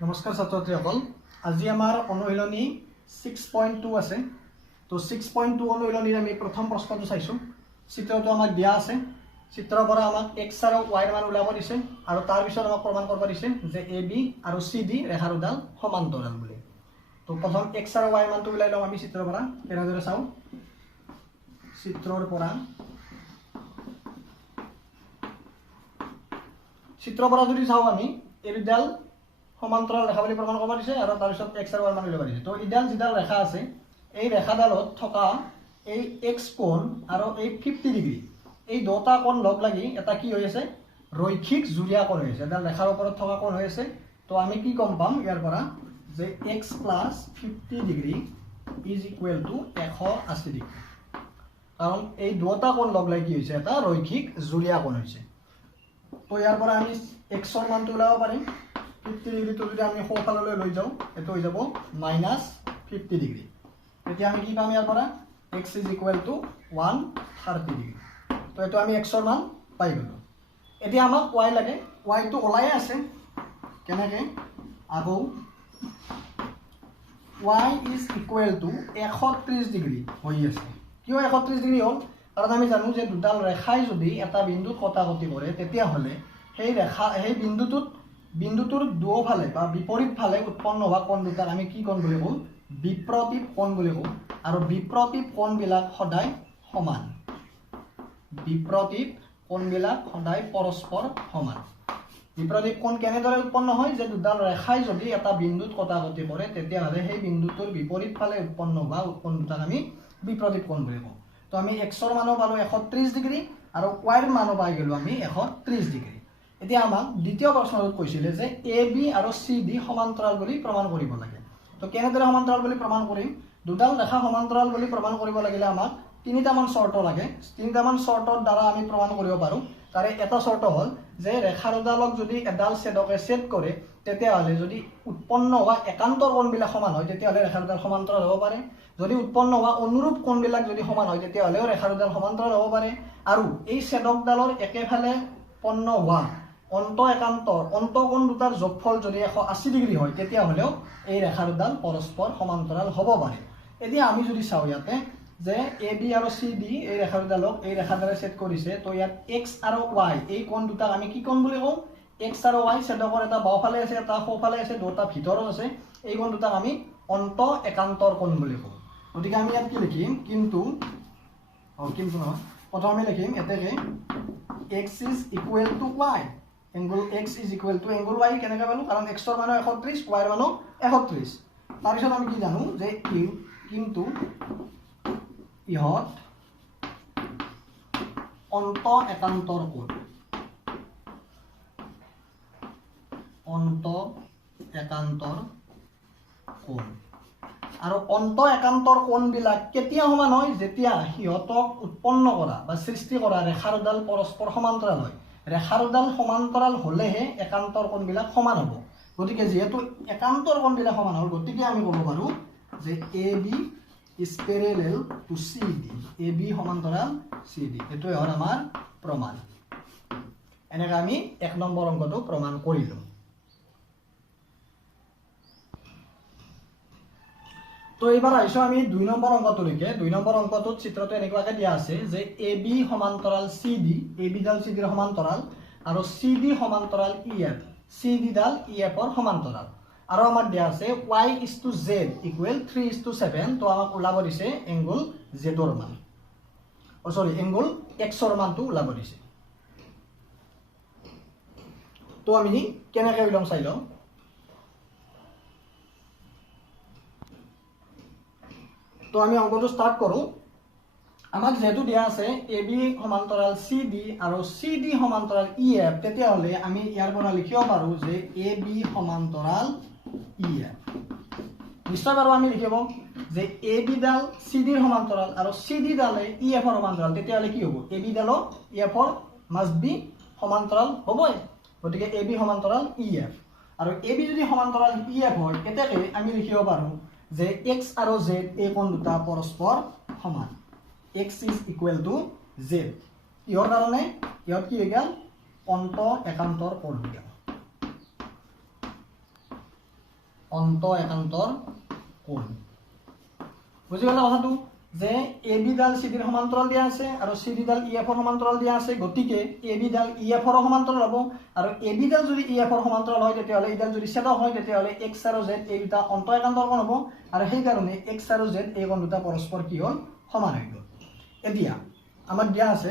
নমস্কাৰ ছাত্ৰছাত্ৰীসকল, আজি আমাৰ অনুশীলনী 6.2 আছে। তো 6.2 অনুশীলনীৰ আমি প্ৰথম প্ৰশ্নটো চাইছোঁ। চিত্ৰটো আমাক দিয়া আছে। চিত্ৰৰ পৰা আমাক x আৰু y ৰ মান উলিয়াব দিছে আৰু তাৰ পিছত আমাক প্ৰমাণ কৰিব দিছে যে AB আৰু CD ৰেখা দুডাল সমান্তৰাল বুলি। তো প্ৰথম x আৰু y ৰ মানটো উলিয়াই লওঁ আমি চিত্ৰৰ পৰা। কেনেদৰে চাওঁ, চিত্ৰৰ পৰা যদি চাওঁ আমি এই দুডাল সমান্তৰাল ৰেখা বুলি প্ৰমাণ কৰিব দিছে আৰু তাৰপিছত x আৰু y মান উলিয়াব দিছে। তো ইডাল যিডাল ৰেখা আছে এই ৰেখাডালত থকা এই x কোণ আৰু এই 50 ডিগ্ৰী এই দুটা কোণ লগ লাগি এটা কি হৈ আছে, ৰৈখিক জুৰীয়া কোণ হৈ আছে। এডাল ৰেখাৰ ওপৰত থকা কোণ হৈ আছে। তো আমি কি গম পাম ইয়াৰ পৰা যে x + 50 degree is equal to 180 degree, কাৰণ এই দুটা কোণ লগ লাগি কি হৈছে, এটা ৰৈখিক জুৰীয়া কোণ হৈছে। তো ইয়াৰ পৰা আমি x ৰ মানটো ওলাব পাৰিম। 50 ডিগ্ৰীটো যদি আমি সোঁফাললৈ লৈ যাওঁ এইটো হৈ যাব -50 ডিগ্ৰী। তেতিয়া আমি কি পাম ইয়াৰ পৰা x is equal to 130 degree. তো এইটো আমি x ৰ মান পাই গ'লোঁ। এতিয়া আমাক y লাগে। yটো ওলায়ে আছে। কেনেকৈ, আকৌ y is equal to 130 degree হৈ আছে। কিয় 130 ডিগ্ৰী হ'ল? কাৰণ আমি জানো যে দুডাল ৰেখাই যদি এটা বিন্দুত কটাকটি কৰে তেতিয়াহ'লে সেই বিন্দুটোৰ দুয়োফালে বা বিপৰীত ফালে উৎপন্ন হোৱা কোণ দুটাক আমি কি কোণ বুলি কওঁ, বিপ্ৰতীপ কোণ বুলি কওঁ। আৰু বিপ্ৰতীপ কোণবিলাক সদায় সমান। বিপ্ৰতীপ কোণবিলাক সদায় পৰস্পৰ সমান। বিপ্ৰতীপ কোণ কেনেদৰে উৎপন্ন হয়, যে দুডাল ৰেখাই যদি এটা বিন্দুত কটাকটি কৰে তেতিয়াহ'লে সেই বিন্দুটোৰ বিপৰীত ফালে উৎপন্ন হোৱা কোণ দুটাক আমি বিপ্ৰতীপ কোণ বুলি কওঁ। তো আমি x ৰ মানো পালোঁ 130 ডিগ্ৰী আৰু y ৰ মানো পাই গ'লোঁ আমি 130 ডিগ্ৰী। এতিয়া আমাক দ্বিতীয় প্ৰশ্নটোত কৈছিলে যে AB আৰু CD সমান্তৰাল বুলি প্ৰমাণ কৰিব লাগে। তো কেনেদৰে সমান্তৰাল বুলি প্ৰমাণ কৰিম? দুডাল ৰেখা সমান্তৰাল বুলি প্ৰমাণ কৰিব লাগিলে আমাক তিনিটামান চৰ্ত লাগে। তিনিটামান চৰ্তৰ দ্বাৰা আমি প্ৰমাণ কৰিব পাৰোঁ। তাৰে এটা চৰ্ত হ'ল যে ৰেখা দুডালক যদি এডাল ছেদকে ছেদ কৰে তেতিয়াহ'লে যদি উৎপন্ন হোৱা একান্তৰ কোণবিলাক সমান হয় তেতিয়াহ'লে ৰেখা দুডাল সমান্তৰাল হ'ব পাৰে। যদি উৎপন্ন হোৱা অনুৰূপ কোণবিলাক যদি সমান হয় তেতিয়াহ'লেও ৰেখা দুডাল সমান্তৰাল হ'ব পাৰে। আৰু এই ছেদকডালৰ একেফালে উৎপন্ন হোৱা অন্তঃকোণ দুটাৰ যোগফল যদি 180 ডিগ্ৰী হয় তেতিয়াহ'লেও এই ৰেখা দুডাল পৰস্পৰ সমান্তৰাল হ'ব পাৰে। এতিয়া আমি যদি চাওঁ ইয়াতে যে AB আৰু CD এই ৰেখা দুডালক এই ৰেখাডালে ছেদ কৰিছে। তো ইয়াত x আৰু y এই কোণ দুটাক আমি কি কোণ বুলি কওঁ? x আৰু y ছেদকৰ এটা বাওঁফালে আছে, এটা সোঁফালে আছে, দুটা ভিতৰত আছে। এই কোণ দুটাক আমি একান্তৰ কোণ বুলি কওঁ। গতিকে আমি ইয়াত কি লিখিম? কিন্তু নহয়, প্ৰথম আমি লিখিম এতেকে x is equal to y। Angle x is equal to angle y কেনেকৈ পালোঁ? কাৰণ x ৰ মানো 130, y ৰ মানো 130। তাৰপিছত আমি কি জানো যে কিন্তু ইহঁত একান্তৰ কোণ। একান্তৰ কোণ। আৰু একান্তৰ কোণবিলাক কেতিয়া সমান হয়? যেতিয়া সিহঁতক উৎপন্ন কৰা বা সৃষ্টি কৰা ৰেখা দুডাল পৰস্পৰ সমান্তৰাল হয়। ৰেখা দুডাল সমান্তৰাল হ'লেহে একান্তৰ কোণবিলাক সমান হ'ব। গতিকে যিহেতু একান্তৰ কোণবিলাক সমান হ'ল গতিকে আমি ক'ব পাৰোঁ যে AB is parallel to CD. AB সমান্তৰাল CD। এইটোৱে হ'ল আমাৰ প্ৰমাণ। এনেকৈ আমি 1 নম্বৰ অংকটো প্ৰমাণ কৰিলোঁ। তো এইবাৰ আহিছোঁ আমি 2 নম্বৰ অংকটোলৈকে। 2 নম্বৰ অংকটোত চিত্ৰটো এনেকুৱাকৈ দিয়া আছে যে AB সমান্তৰাল CD, AB ডাল CD ৰ সমান্তৰাল আৰু CD সমান্তৰাল EF, CD ডাল EF ৰ সমান্তৰাল। আৰু আমাক দিয়া আছে y is to z equal 3:7। তো আমাক ওলাব দিছে এংগুল z ৰ মান, এংগুল x ৰ মানটো ওলাব দিছে। তো আমি কেনেকৈ উলিয়াম চাই লওঁ। তো আমি অংকটো ষ্টাৰ্ট কৰোঁ। আমাক যেহেতু দিয়া আছে AB সমান্তৰাল CD আৰু CD সমান্তৰাল EF, তেতিয়াহ'লে আমি ইয়াৰ পৰা লিখিব পাৰোঁ যে AB সমান্তৰাল EF। নিশ্চয় বাৰু আমি লিখিব যে AB ডাল CD ৰ সমান্তৰাল আৰু CD ডালে EF ৰ সমান্তৰাল। তেতিয়াহ'লে কি হ'ব? AB ডালো EF ৰ মাষ্ট বি সমান্তৰাল হ'বই। গতিকে AB সমান্তৰাল EF। আৰু AB যদি সমান্তৰাল EF হয় তেতিয়াকে আমি লিখিব পাৰোঁ যে x আৰু z এই কোণ দুটা পৰস্পৰ সমান। x is equal to z। ইহৰ কাৰণে ইহত কি হৈ গ'ল? একান্তৰ কোণ হৈ গ'ল। অন্ত একান্তৰ কোণ বুজি গ'লা কথাটো যে এ বি ডাল চি ডিৰ সমান্তৰাল দিয়া আছে আৰু চি ডি ডাল ই এফৰ সমান্তৰাল দিয়া আছে গতিকে এ বি ডাল ই এফৰ সমান্তৰাল হ'ব আৰু এ বি ডাল যদি ই এফৰ সমান্তৰাল হয় তেতিয়াহ'লে ইডাল যদি ছেদক হয় তেতিয়াহ'লে এক্স আৰু জেড এই দুটা অন্ত একান্তৰ কোণ হ'ব আৰু সেইকাৰণে এক্স আৰু জেড এই কোণ দুটা পৰস্পৰ কি হ'ল সমান হৈ গ'ল এতিয়া আমাক দিয়া আছে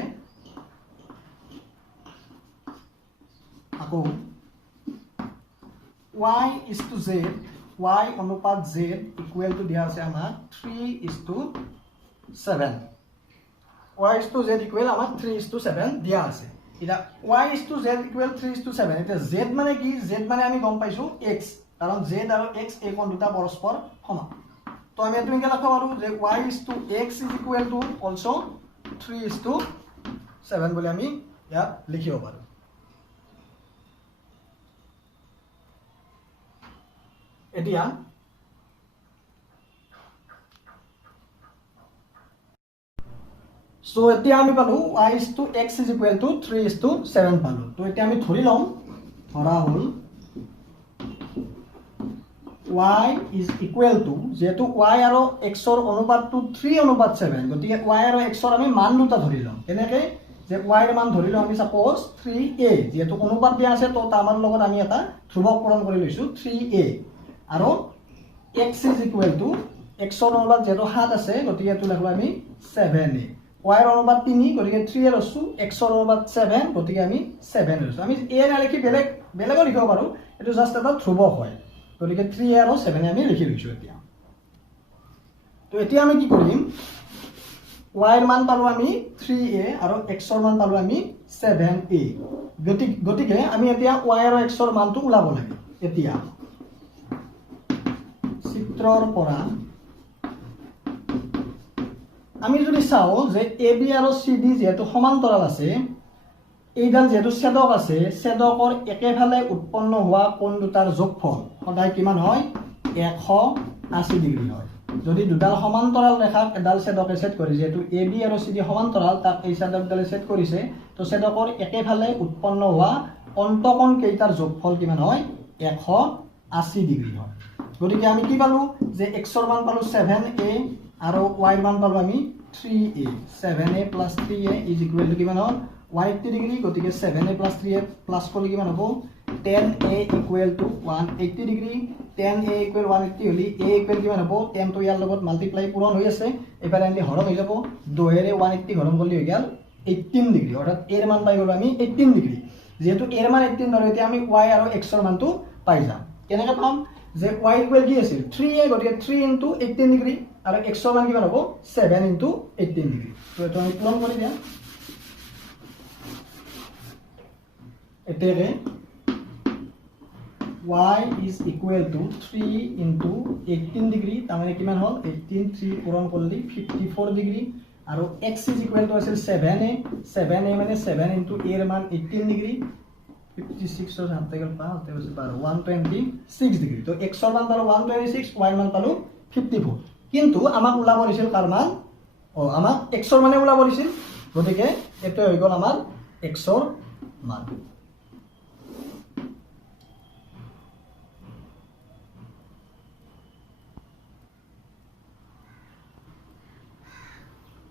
আকৌ y is to z y অনুপাত z ইকুৱেল টু দিয়া আছে আমাক 3:7 y is to z equal আমাক 3:7 দিয়া আছে এটা y is to z equal 3:7 এটা z মানে কি z মানে আমি গম পাইছো x কাৰণ z আৰু x এই কোণ দুটা পৰস্পৰ সমান তো আমি এটো ইনকে লিখব পাৰো যে y is to x is equal to also 3:7 বুলি আমি ইয়াত লিখিব পাৰো এতিয়া সো এতিয়া আমি পালো y is to x is equal to 3:7 পালো তো এতিয়া আমি ধৰি লম ধৰা হল y is equal to যেহেতু y আৰু x ৰ অনুপাতটো 3:7 গতিকে y আৰু x ৰ আমি মান দুটা ধৰি লম এনেকৈ যে y ৰ মান ধৰি লম আমি সাপোজ 3a যেহেতু অনুপাত দিয়া আছে তো তাৰ লগত আমি এটা ধ্ৰুৱক পূৰণ কৰি লৈছো 3a আৰু x is equal to x ৰ অনুপাত যেহেতু 7 আছে গতিকে এটো লিখলো আমি 7a y ৰ অনুপাত 3 গতিকে 3 এ লৈছো x ৰ অনুপাত 7 গতিকে আমি 7 লৈছো আমি a নালিখি বেলেগও লিখিব পাৰো এটো জাস্ট এটা ধ্ৰুৱক হয় গতিকে 3 আৰু 7 আমি লিখি লৈছো এতিয়া তো এতিয়া আমি কি কৰিম y ৰ মান পালো আমি 3a আৰু x ৰ মান পালো আমি 7a গতিকে আমি এতিয়া y আৰু x ৰ মানটো উলাব লাগে এতিয়া চিত্ৰৰ পৰা আমি যদি চাও যে ab আৰু cd যেহেতু সমান্তৰাল আছে এইডাল যেহেতু ছেদক আছে ছেদকৰ একেফালে উৎপন্ন হোৱা কোণ দুটাৰ যোগফল সদায় কিমান হয় 180 ডিগ্ৰী হয় যদি দুডাল সমান্তৰাল ৰেখাক এডাল ছেদকে ছেদ কৰি যেহেতু ab আৰু cd সমান্তৰাল তাক এই ছেদকডালে ছেদ কৰিছে তো ছেদকৰ একেফালে উৎপন্ন হোৱা অন্তকোণ কেইটাৰ যোগফল কিমান হয় 180 ডিগ্ৰী হয় গতিকে আমি কি পালো যে x ৰ মান পালো 7a আৰু y ৰ মান পালো আমি 3a 7a + 3a = কিমান হ'ল 180 ডিগ্ৰী গতিকে 7a + 3a প্লাস কৰলে কিমান হ'ব 10a = 180 degree 10a = 180 Holi a = কিমান হ'ব 10 তো ইয়াৰ লগত মাল্টিপ্লাই পূৰণ হৈ আছে এবাৰ এন্ডি হৰণ হৈ যাব 2 এৰে 180 হৰণ কৰলে হৈ গেল 18 ডিগ্ৰী অৰ্থাৎ a ৰ মান পাই গলো আমি 18 ডিগ্ৰী যেহেতু a ৰ মান 18 ধৰে এতিয়া আমি y আৰু x ৰ মানটো পাই যাম কেনেকৈ পাম যে y = কি আছিল 3a গতিকে 3 * 18 ডিগ্ৰী আৰু x ৰ মান কিমান হ'ব 7 * 18 ডিগ্ৰী তো এটা আমি পূৰণ কৰি দিম এতেৰে y is equal to 3 into 18 degree তাৰমানে কিমান হ'ল 18 3 পূৰণ কৰিলে 54 ডিগ্ৰী আৰু x is equal to আছিল 7a 7a মানে 7 into a ৰ মান 18 ডিগ্ৰী 56 ৰ হাতে গল 5 হাতে গৈছে 126 ডিগ্ৰী তো x ৰ মান পালো 126 y ৰ মান পালো 54 কিন্তু আমাক ওলাব দিছিল কাৰ মান আমাক x ৰ মানে ওলাব দিছিল গতিকে এটো হৈ গল আমাৰ x ৰ মান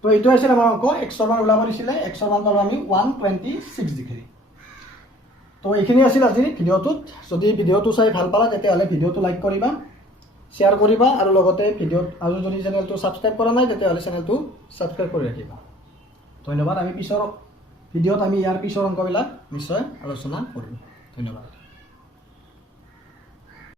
তো এইটো আছিল আমাৰ অংক x ৰ মান ওলাব দিছিলে x ৰ মান পালো আমি 126 ডিগ্ৰী তো এইখিনি আছিল আজি ভিডিওটোত যদি ভিডিওটো চাই ভাল পালা তেতিয়াহলে ভিডিওটো লাইক কৰিবা শেয়াৰ কৰিবা আৰু লগতে ভিডিওত আৰু যদি চেনেলটো সাবস্ক্ৰাইব কৰা নাই তেতিয়াহলে চেনেলটো সাবস্ক্ৰাইব কৰি ৰাখিবা ধন্যবাদ আমি পিছৰ ভিডিওত আমি ইয়াৰ পিছৰ অংকবিলাক নিশ্চয় আলোচনা কৰিম ধন্যবাদ